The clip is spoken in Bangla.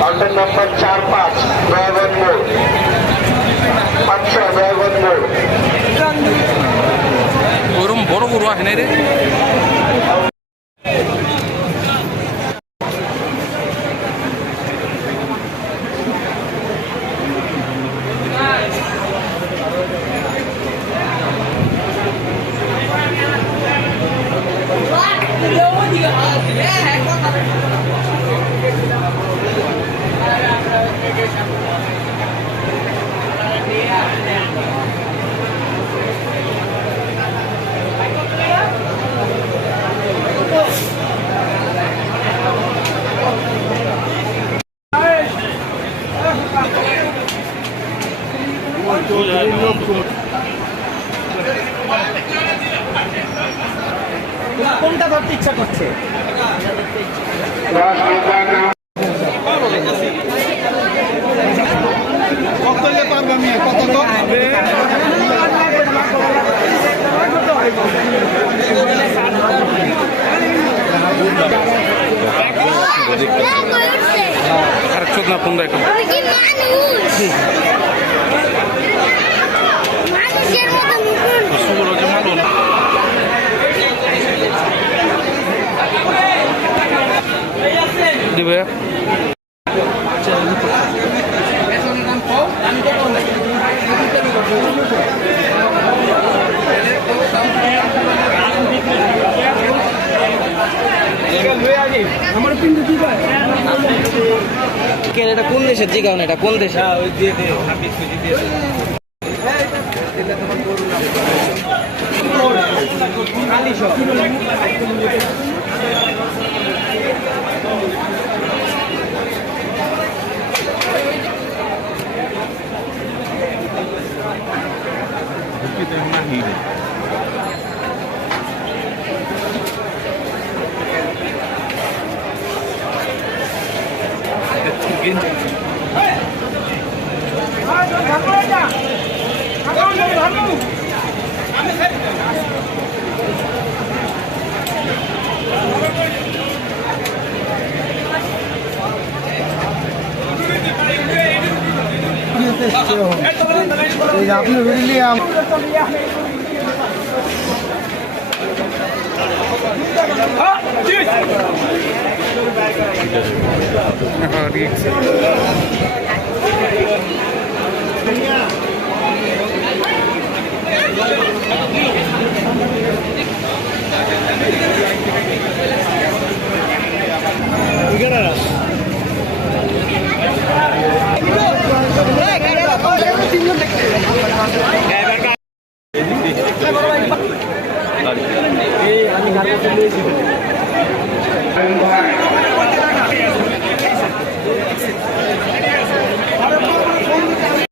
order number 4-5 dragon mode 500 dragon mode ওরম বড় বড় আসে নাই রে কোনটা ধরতে ইচ্ছা করছে কত পারবো আমি কত আর চোখ না ফোন দেখো সুবড় যে মানো না দিবে এটা কোন দেশের জিগাও না এটা কোন দেশ আপনি I'm